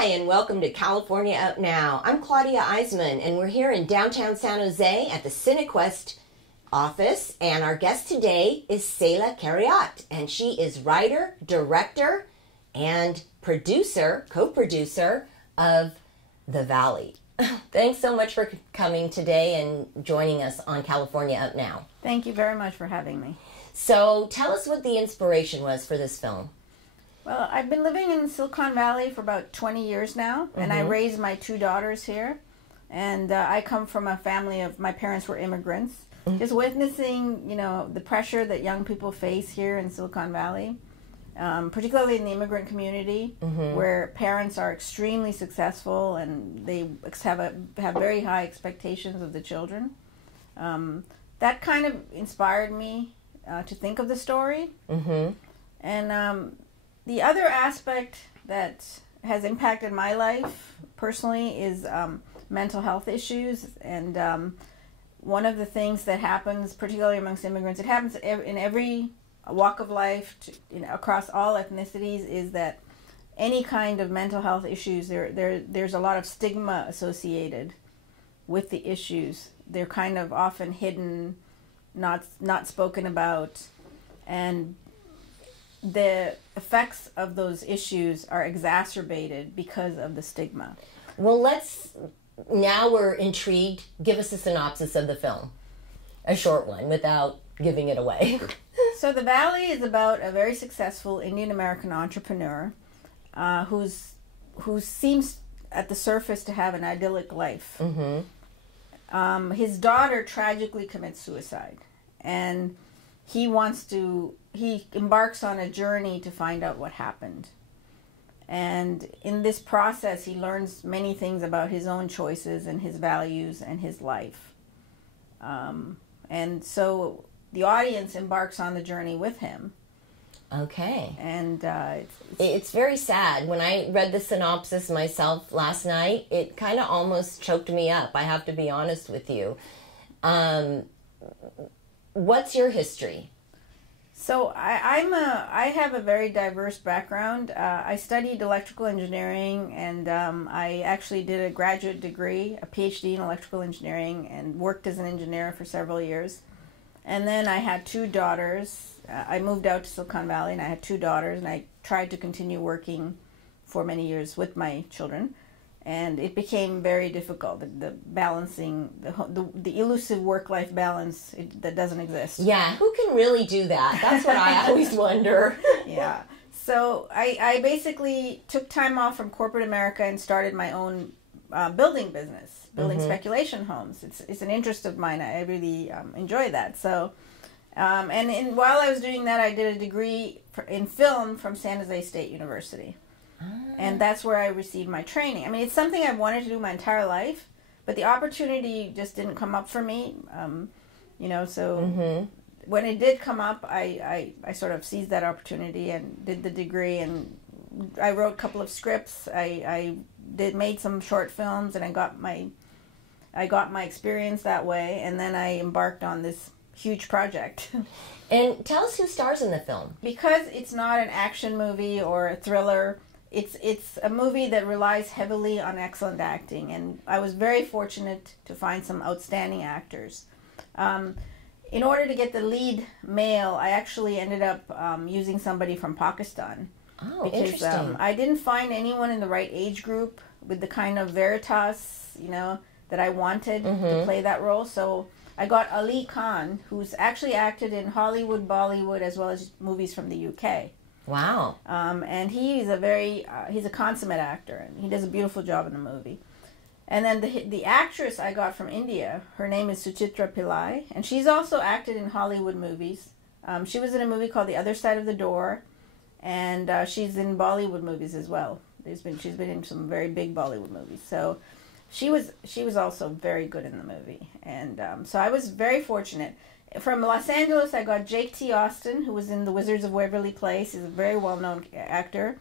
Hi, and welcome to California Up Now. I'm Claudia Iseman, and we're here in downtown San Jose at the Cinequest office, and our guest today is Seila Cariat, and she is writer, director, and producer, co-producer of The Valley. Thanks so much for coming today and joining us on California Up Now. Thank you very much for having me. So tell us what the inspiration was for this film. Well, I've been living in Silicon Valley for about 20 years now, and I raised my two daughters here. And I come from a family of, my parents were immigrants. Just witnessing, the pressure that young people face here in Silicon Valley, particularly in the immigrant community, where parents are extremely successful and they have very high expectations of the children. That kind of inspired me to think of the story. And the other aspect that has impacted my life personally is mental health issues. And one of the things that happens, particularly amongst immigrants, it happens in every walk of life, across all ethnicities, is that any kind of mental health issues, there's a lot of stigma associated with the issues. They're kind of often hidden, not spoken about, and the effects of those issues are exacerbated because of the stigma. Well, now we're intrigued. Give us a synopsis of the film. A short one, without giving it away. So The Valley is about a very successful Indian American entrepreneur who seems at the surface to have an idyllic life. His daughter tragically commits suicide, and he embarks on a journey to find out what happened. And in this process, he learns many things about his own choices and his values and his life. And so the audience embarks on the journey with him. Okay. And it's very sad. When I read the synopsis myself last night, it kind of almost choked me up. I have to be honest with you. What's your history? So I have a very diverse background. I studied electrical engineering, and I actually did a graduate degree, a PhD in electrical engineering, and worked as an engineer for several years. And then I had two daughters. I moved out to Silicon Valley, and I had two daughters, and I tried to continue working for many years with my children. And it became very difficult, the balancing, the elusive work-life balance that doesn't exist. Yeah, who can really do that? That's what I always wonder. Yeah. So I basically took time off from corporate America and started my own building business, building speculation homes. It's an interest of mine. I really enjoy that. So, while I was doing that, I did a degree in film from San Jose State University. And that's where I received my training. I mean, it's something I've wanted to do my entire life, but the opportunity just didn't come up for me. So when it did come up, I sort of seized that opportunity and did the degree, and I wrote a couple of scripts. I made some short films, and I got my experience that way, and then I embarked on this huge project. And tell us who stars in the film. Because it's not an action movie or a thriller, it's a movie that relies heavily on excellent acting, and I was very fortunate to find some outstanding actors. In order to get the lead male, I actually ended up using somebody from Pakistan. Oh, because, interesting. I didn't find anyone in the right age group with the kind of veritas, that I wanted to play that role. So I got Ali Khan, who's actually acted in Hollywood, Bollywood, as well as movies from the UK. Wow. And he's he's a consummate actor, and he does a beautiful job in the movie. And then the actress I got from India, her name is Suchitra Pillai, and she's also acted in Hollywood movies. She was in a movie called The Other Side of the Door, and she's in Bollywood movies as well. She's been in some very big Bollywood movies. So she was also very good in the movie, and so I was very fortunate. From Los Angeles, I got Jake T. Austin, who was in The Wizards of Waverly Place. He's a very well-known actor.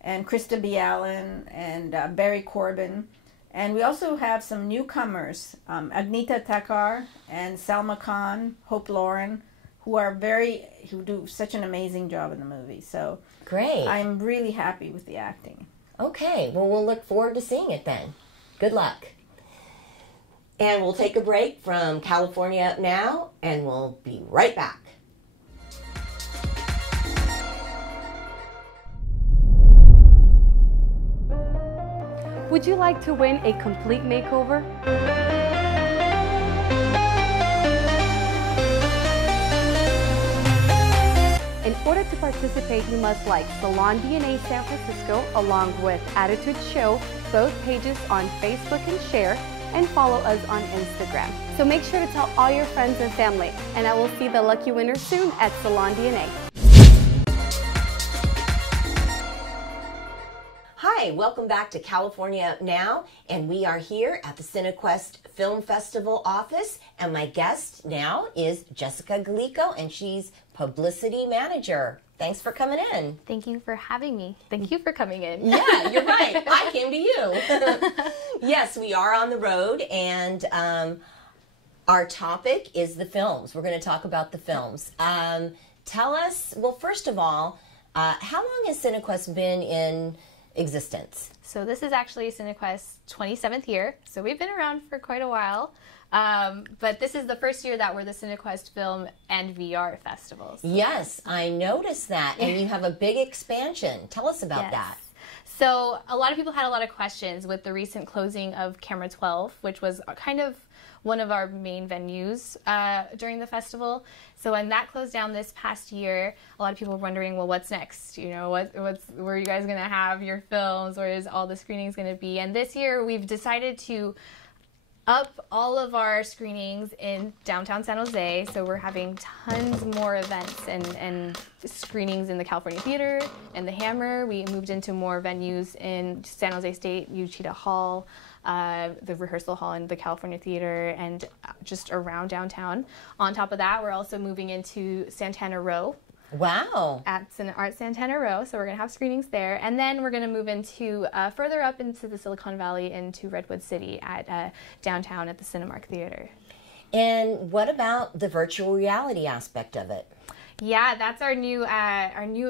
And Krista B. Allen and Barry Corbin. And we also have some newcomers, Agnita Thakkar and Salma Khan, Hope Lauren, who do such an amazing job in the movie. So great. I'm really happy with the acting. Okay, well, we'll look forward to seeing it then. Good luck. And we'll take a break from California Up Now, and we'll be right back. Would you like to win a complete makeover? In order to participate, you must like Salon DNA San Francisco along with Attitude Show, both pages on Facebook, and share, and follow us on Instagram. So make sure to tell all your friends and family, and I will see the lucky winner soon at Salon DNA. Hi, welcome back to California Up Now, and we are here at the Cinequest Film Festival office, and my guest now is Jessica Galico, and she's publicity manager. Thanks for coming in. Thank you for having me. Thank you for coming in. Yeah, you're right. I came to you. Yes, we are on the road, and our topic is the films. We're going to talk about the films. Tell us, well, first of all, how long has Cinequest been in existence? So this is actually Cinequest's 27th year, so we've been around for quite a while. But this is the first year that we're the Cinequest Film and VR Festivals. Yes, I noticed that, and you have a big expansion. Tell us about that. So a lot of people had a lot of questions with the recent closing of Camera 12, which was kind of one of our main venues during the festival. So when that closed down this past year, a lot of people were wondering, well, what's next? You know, where are you guys going to have your films? Where is all the screenings going to be? And this year we've decided to up all of our screenings in downtown San Jose. So we're having tons more events and screenings in the California Theater and the Hammer. We moved into more venues in San Jose State, Uchida Hall, the Rehearsal Hall in the California Theater, and just around downtown. On top of that, we're also moving into Santana Row. Wow. At Art Santana Row, so we're going to have screenings there. And then we're going to move into further up into the Silicon Valley, into Redwood City at downtown at the Cinemark Theater. And what about the virtual reality aspect of it? Yeah, that's our new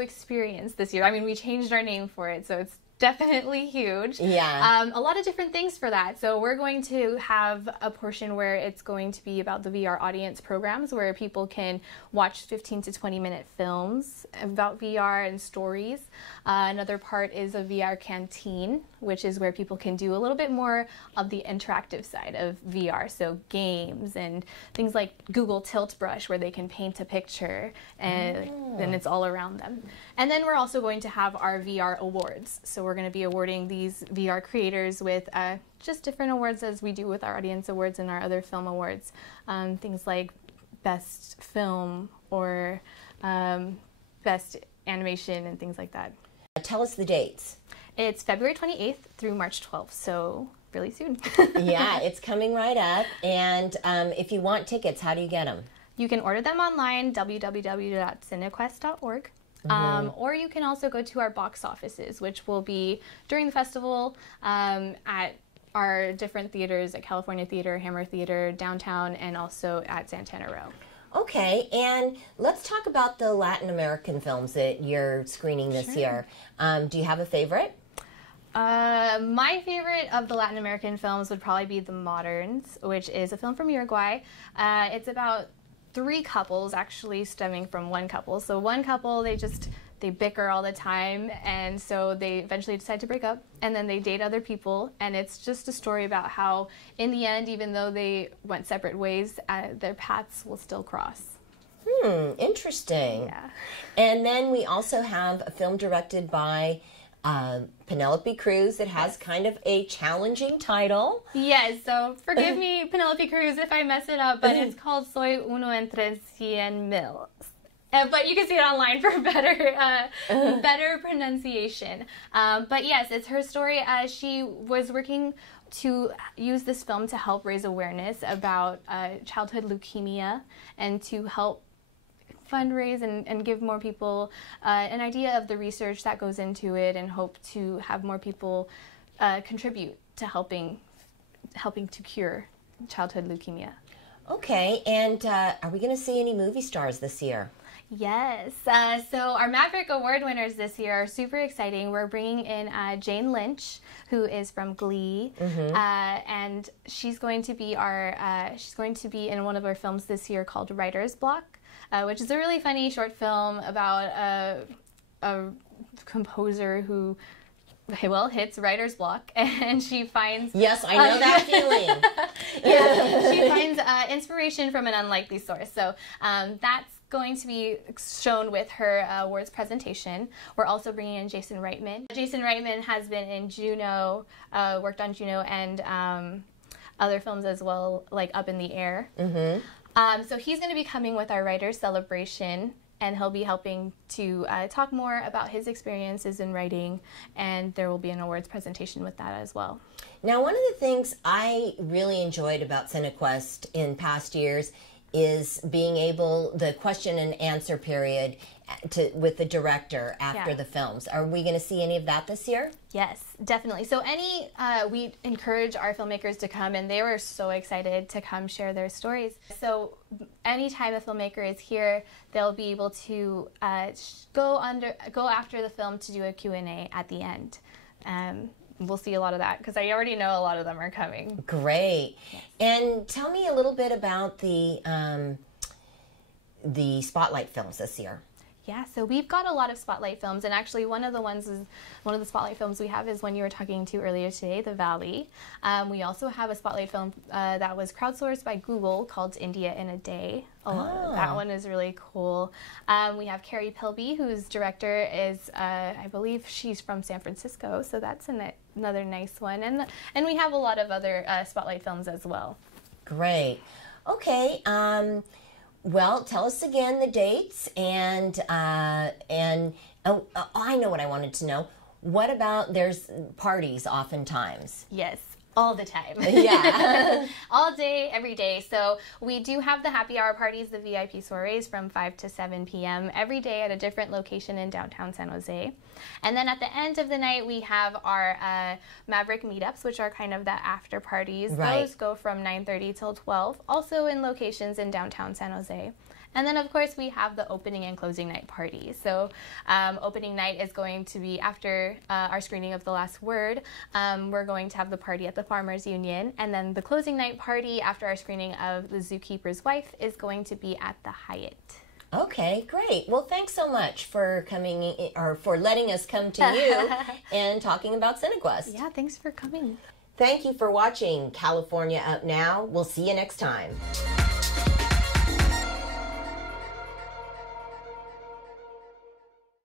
experience this year. I mean, we changed our name for it, so it's definitely huge. Yeah. A lot of different things for that. So we're going to have a portion where it's going to be about the VR audience programs, where people can watch 15 to 20 minute films about VR and stories. Another part is a VR canteen, which is where people can do a little bit more of the interactive side of VR. So games and things like Google Tilt Brush, where they can paint a picture and then it's all around them. And then we're also going to have our VR awards. So we're going to be awarding these VR creators with just different awards as we do with our audience awards and our other film awards. Things like best film or best animation and things like that. Tell us the dates. It's February 28th through March 12th, so really soon. Yeah, it's coming right up. And if you want tickets, how do you get them? You can order them online, www.cinequest.org. Or you can also go to our box offices, which will be during the festival at our different theaters, at California Theater, Hammer Theater, downtown, and also at Santana Row. Okay, and let's talk about the Latin American films that you're screening this year. Do you have a favorite? My favorite of the Latin American films would probably be The Moderns, which is a film from Uruguay. It's about three couples actually stemming from one couple. So one couple, they bicker all the time, and so they eventually decide to break up, and then they date other people, and it's just a story about how in the end, even though they went separate ways, their paths will still cross. Interesting. Yeah. And then we also have a film directed by Penelope Cruz that has kind of a challenging title. Yes, so forgive me, Penelope Cruz, if I mess it up, but it's called Soy uno entre cien mil. But you can see it online for better pronunciation. But yes, it's her story. She was working to use this film to help raise awareness about childhood leukemia and to help fundraise and give more people an idea of the research that goes into it, and hope to have more people contribute to helping to cure childhood leukemia. Okay, and are we going to see any movie stars this year? Yes. So our Maverick Award winners this year are super exciting. We're bringing in Jane Lynch, who is from Glee, and she's going to be in one of our films this year called Writer's Block, which is a really funny short film about a composer who hits writer's block, and she finds... Yes, I know that feeling. Yeah, she finds inspiration from an unlikely source. So that's going to be shown with her awards presentation. We're also bringing in Jason Reitman. Jason Reitman has been in Juno, worked on Juno and other films as well, like Up in the Air. So he's going to be coming with our writer's celebration, and he'll be helping to talk more about his experiences in writing, and there will be an awards presentation with that as well. Now, one of the things I really enjoyed about Cinequest in past years is being able, the question and answer period with the director after the films. Are we going to see any of that this year? Yes, definitely. So we encourage our filmmakers to come, and they were so excited to come share their stories. So anytime a filmmaker is here, they'll be able to go after the film to do a Q&A at the end. We'll see a lot of that because I already know a lot of them are coming. Great. Yes. And tell me a little bit about the spotlight films this year. Yeah, so we've got a lot of spotlight films, and actually one of the spotlight films we have is one you were talking to earlier today, The Valley. We also have a spotlight film that was crowdsourced by Google called India in a Day. That one is really cool. We have Carrie Pilby, whose director is, I believe she's from San Francisco, so that's another nice one. And we have a lot of other spotlight films as well. Great. Okay. Well, tell us again the dates, and I know what I wanted to know. What about, there's parties oftentimes? Yes, all the time. Yeah. All day, every day. So we do have the happy hour parties, the VIP soirees from 5 to 7 p.m. every day at a different location in downtown San Jose. And then at the end of the night, we have our Maverick meetups, which are kind of the after parties. Right. Those go from 9:30 till 12, also in locations in downtown San Jose. And then, of course, we have the opening and closing night parties. So opening night is going to be after our screening of The Last Word. We're going to have the party at the Farmers Union. And then the closing night party after our screening of The Zookeeper's Wife is going to be at the Hyatt. Okay, great. Well, thanks so much for coming, or for letting us come to you and talking about Cinequest. Yeah, thanks for coming. Thank you for watching California Up Now. We'll see you next time.